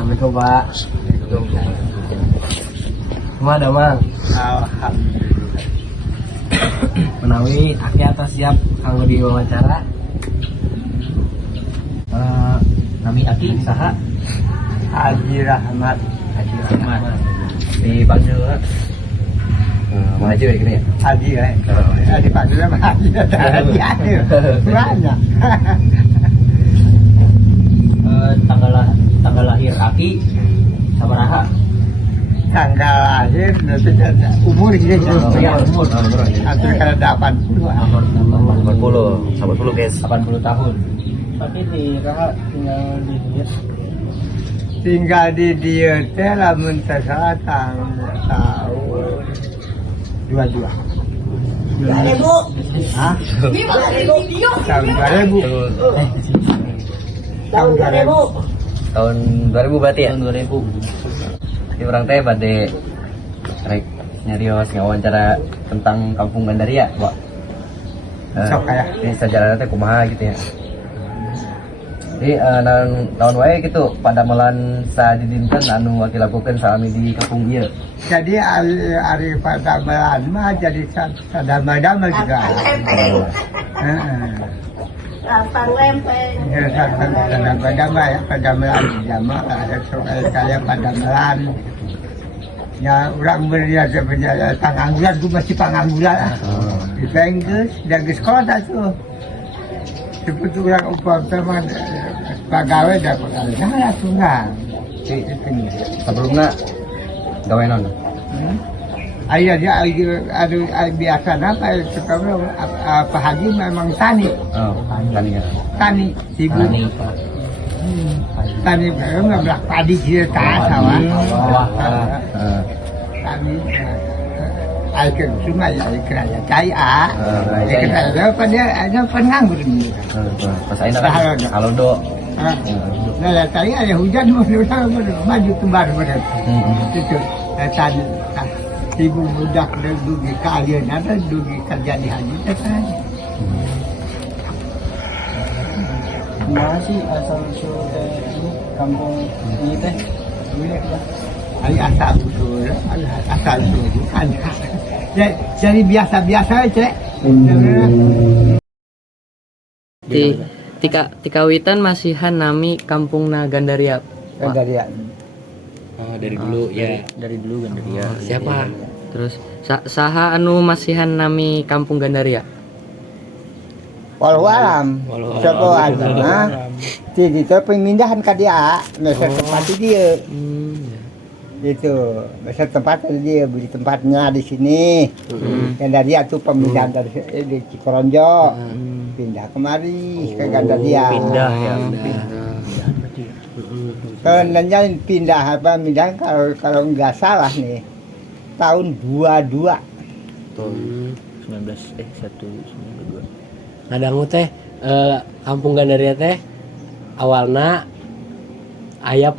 sampai coba. Gimana mang? Alhamdulillah. Menawi aki atas siap kanggo diwawancara. Nami aki saha? Haji Rahmat. Haji Rahmat. Dipanggil maju ya gini ya? Haji ya. Dipanggil sama Haji. Haji. Banyak. Tanggal lahir aki sabaraha? Tanggal lahir umur gitu. Ya, umur. Hampir kena 80. 80 guys. 80 tahun. Tapi di Raha Tinggal di dia teh lamun salah tahun 22. 2000. Hah? Ini mah dari video. Tahun 2000. Tahun 2000. Tahun 2000 berarti ya? Tahun 2000. Di orang teh bade rek nyarios ngawancara tentang Kampung Gandaria, Pak. Sok ya. Ini sejarahnya teh kumaha gitu ya. Jadi tahun wae gitu pada melan sadidinkan anu wakil lakukan salami di kampung ieu. Jadi ari pada belan mah jadi sadama-dama juga. Heeh. Rantang lempeng. Ya, sadama-dama ya pada belan jamaah kayak pada belan. Ya orang beria sebenarnya pangangguran gue masih pangangguran. Di Bengkes dan di sekolah tuh. Seperti orang upah teman pegawai dan pegawai saya tunggang. Sebelumnya gawe non. Ayah dia aduh biasa apa sekarang apa haji memang tani. Oh, tani ya. Tani sibuk. Tani memang belak padi dia sawah. Tani. Air ke sungai air kerja kaya. Air kerja apa dia ada penganggur ni. Pas aina kan halodo. Nah, tadi ada hujan maju kembar benar. Itu tadi ibu budak dan dugi kalian ada dugi kerja di haji kan. Masih asal usul ini kampung ini teh. Asal usul, asal usul kan. Jadi biasa-biasa aja. Tika witan masihan nami Kampung Gandaria. Gandaria. Oh, dari dulu ya. Dari dulu Gandaria. Siapa? Terus saha anu masihan nami Kampung Gandaria? Walau alam, siapa aja, jadi itu pemindahan ke dia, masa tempat dia, itu, masa tempat dia beli tempatnya di sini, Gandaria tuh pemindahan dari Cikoronjo, pindah kemari ke Gandaria. Pindah ya. Kalau nanya pindah apa, pindah kalau nggak salah nih, tahun 22. Tahun 192. Ngadangu teh Kampung Gandaria teh awalna aya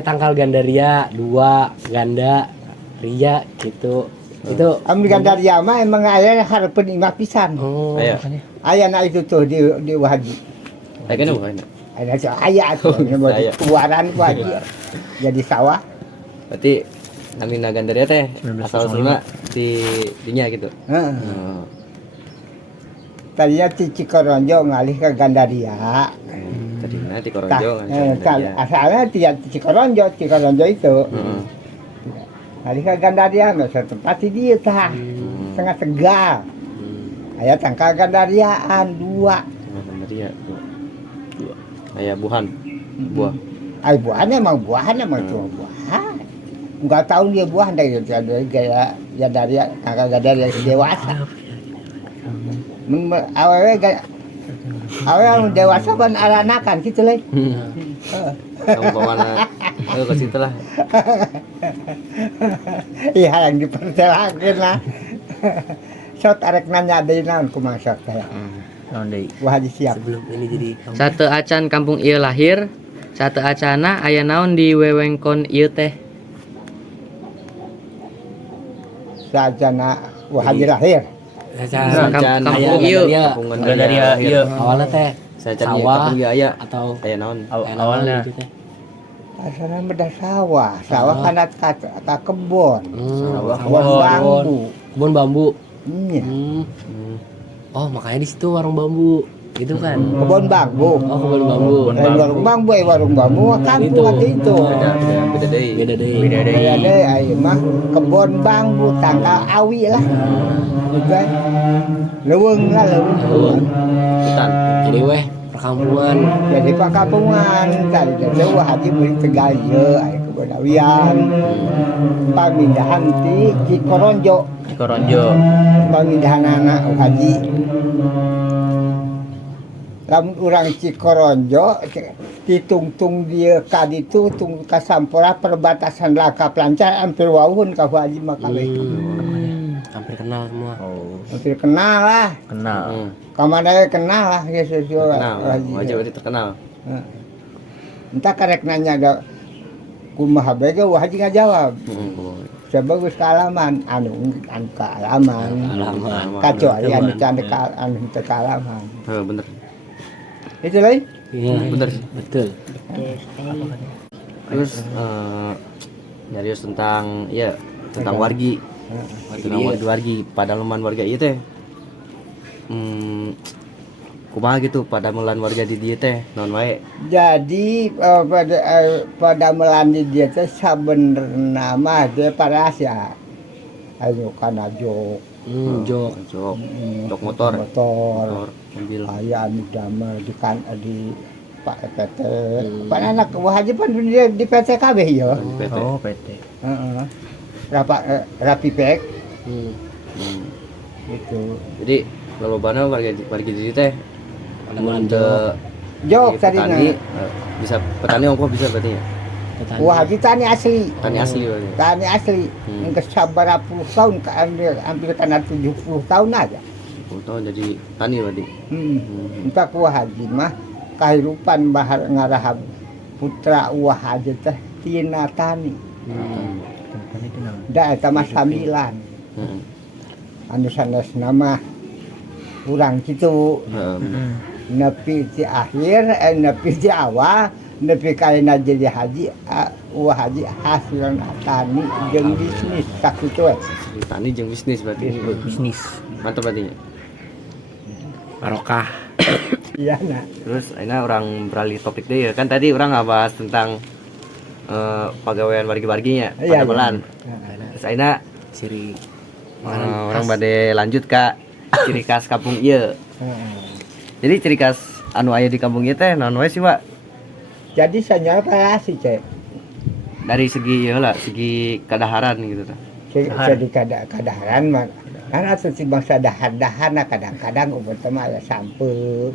tangkal Gandaria 2 ganda ria gitu. Itu Ambil Gandaria mah emang aya harapan imah pisan. oh Aya na itu tuh di Wahaji. Lagi nu bukan. Aya tuh keluaran Wahaji. Jadi sawah. Berarti nami Gandaria teh asal usulna di dinya gitu. Tadinya di Cikoronjo ngalih ke Gandaria. Tadinya di Koronjo asalnya tidak di Cikoronjo itu. Ngalih ke Gandaria, masa tempat di dia tah. Tengah Tegal. Aya tangkal Gandariaan 2. Gandaria 2. Aya buah. Ay buahan emang cuma buahan. Enggak tahu dia buahan dari gaya Gandaria, tangkal Gandaria dewasa. Awalnya dewasa kan anakan gitu lah. Kamu kemana? Ayo ke situ lah. Iya yang dipercelakan lah. Sok arek nanya deui naon kumaha sok teh. Naon deui? Wah siap. sebelum ini jadi Satu acan kampung ieu lahir, satu acana aya naon di wewengkon ieu teh? Sajana wah haji lahir. Kampung ieu. Gandaria ieu awalnya teh Saya cari sawah kampung ieu aya atau aya naon? awalnya gitu teh. Asana beda sawah, sawah kana ka kebon. Sawah, Kebon bambu. Kebun bambu. Iya. Oh, makanya di situ warung bambu. Gitu kan. Kebon bambu. Oh, kebun bambu. Warung bambu, warung bambu kampung atuh itu. Beda deh. Beda deh. Beda deh, ayo mah kebon bambu tanggal awi lah. Juga leuweung lah leuweung. Hutan. Jadi weh perkampungan. Jadi pakampungan tadi jadi wah haji beli tegaya ayo kebon awian. Pamindahan ti Cikoronjo. Cikoronjo. Pamindahan anak haji. Lamun urang Cikoronjo ditungtung dia ka ditu tung ka Sampora perbatasan Laka Plancar hampir wauhun ka haji mah kabeh. Hampir kenal semua. Hampir kenal lah. Kenal. Kamana kenal lah Yesus Kenal. Wajib berarti terkenal. Entah karek nanya ada kumaha bege wah haji ngajawab. Sebagus kealaman anu kealaman. Kecuali anu can anu teu kealaman. Bener. Itu lain. Iya, Bener. betul. Terus nyarios tentang tentang wargi. Tentang wargi padaleman warga ieu teh. Kumaha gitu padamelan warga di dieu teh naon wae. Jadi pada melandi dia teh sabenerna mah dia parasia. Ayo kana jok. Jok motor. Mobil. Aya anu damel di Pak PT. Pak anak wah haji pan di PT kabeh ya. PT. Oh, PT. Heeh. Rapi pek gitu. Jadi lolobana warga di teh mun teu Jok petani tadinya. bisa petani ongkoh bisa berarti ya. Wah haji tani asli. Tani asli berarti. Tani asli. Engke sabaraha puluh tahun hampir kana 70 tahun aja. 10 tahun jadi tani berarti. Entah ku haji mah kahirupan bahar ngarahab putra wah haji teh tina tani. Da eta mah sambilan. Anu sanesna mah urang kitu. Nepi ti akhir nepi ti awal nepi kaina jadi haji wah haji hasilna tani jeung bisnis sakitu we. Tani jeung bisnis berarti. Bisnis. Mantap berarti. Barokah. Iya nah. Terus akhirnya orang beralih topik deh ya. Kan tadi orang ngebahas tentang pegawaian wargi-warginya Iya, pada bulan. Terus akhirnya Ciri orang bade lanjut ke ciri khas kampung ieu. Jadi ciri khas anu aya di kampung ieu teh naon wae sih, Pak? Jadi senyal relasi cek. Dari segi ieu lah, segi kadaharan gitu tah. Jadi kadaharan mah kan atuh si bangsa dahar-dahar kadang-kadang umur teh mah aya sampeu.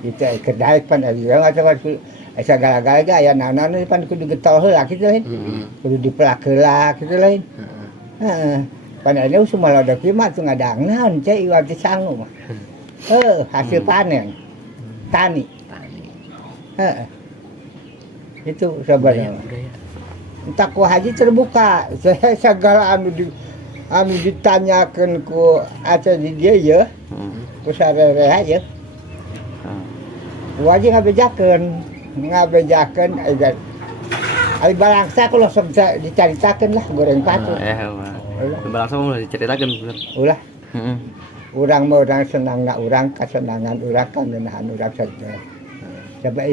Itu kedai pan aya ngacawan segala-gala ge aya naon-naon pan kudu getol heula kitu lain. Kudu dipelak heula kitu lain. Heeh. Pan aya usum malodok ieu mah teu ngadang naon cek ieu teh sangu mah. Hasil panen. Tani. Heeh. Itu sebenarnya. Entah ku haji terbuka. Segala anu ditanyakan ku aca di dia ya. Ku sarere aja. Ku haji ngabejakeun ai balangsa kalau sok dicaritakeun lah goreng patu. Balangsa mau diceritakeun bener. Ulah. Urang mah urang senangna urang kasenangan urang kangenahan urang saja. Coba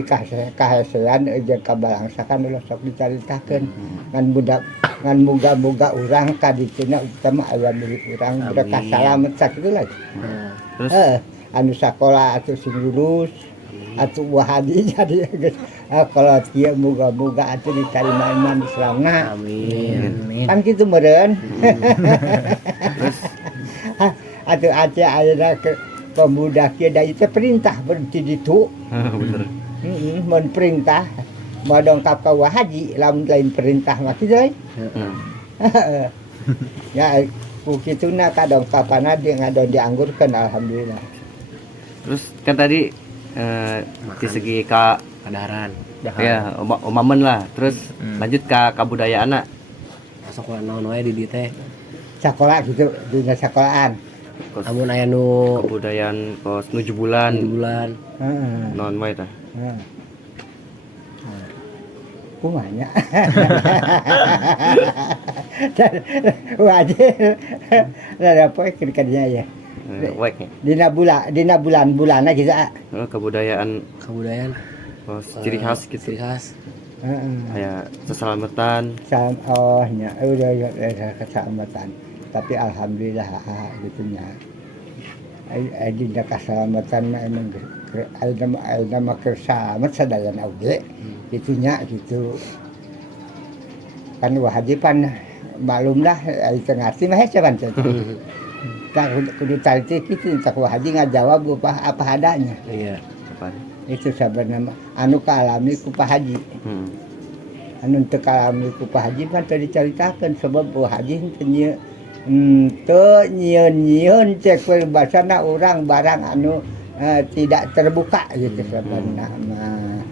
kahasean jeung kabalangsa kan ulah sok dicaritakeun. Ngan muga-muga urang ka dituna utama aya milik urang budak kasalamet sakitu lah. Terus anu sakola atuh sing lulus atuh wahadi jadi kalau kieu muga-muga atuh ditarima iman Islamna. Amin. Kan kitu meureun. terus Atuh aja ayeuna pemuda kieu da itu perintah berhenti ditu. bener. Mun perintah mau dongkap ka haji lamun lain perintah mah kitu lain. Ya ku kituna ka dongkapana dia ngadon dianggurkeun alhamdulillah. Terus kan tadi di segi Kadaharan. ya omamen lah. Terus lanjut ke kabudayaanna. Masuk naon wae di dieu teh. Sakola gitu dina sekolahan. Amun aya nu Kebudayaan kos 7 bulan. bulan. Heeh. Naon wae tah? kumanya. Wajib. Ada apa kerjanya ya? Wek nih. Dina bulan-bulanna gitu. Kebudayaan Kebudayaan ciri khas gitu. ciri khas. Heeh. Kayak keselamatan. Oh nya udah keselamatan. Tapi alhamdulillah gitu nya. Dina keselamatan mah emang ada mah keselamat sadayana oge. Gitunya gitu. Kan wajiban maklum dah itu ngerti mah hece kan. Tak kudu tadi kitu tak haji ngajawab apa adanya. Iya. Apa? Itu sabarna anu kalami ku Pak Haji. Anu teu kalami ku Pak Haji mah teu dicaritakeun sebab Pak Haji teu nyieun cek we basana urang barang anu tidak terbuka gitu sabarna mah.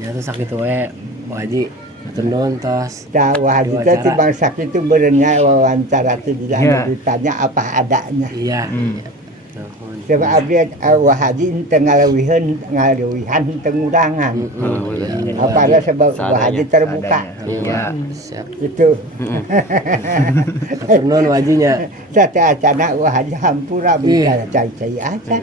Ya terus sakitu we Pak Haji atur nuhun tos. Tah Haji teh ti bangsa kitu beureunya wawancara teh ditanya apa adanya. Iya. Nuhun. Sebab abdi Haji teu ngalewihan teu ngurangan. Apa sebab Haji terbuka. Iya. Siap. Itu. Atur nuhun wajinya. Sate acana Haji hampura bicara cai-cai aja.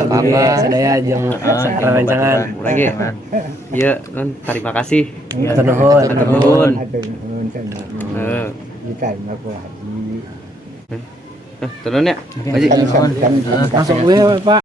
Apa sadaya jeung rerencangan. Lagi. Iya, nun terima kasih. Atur nuhun. Atur nuhun. Atur nuhun. Diterima ku Haji. Turun ya. Haji. Kan- Masuk we Pak.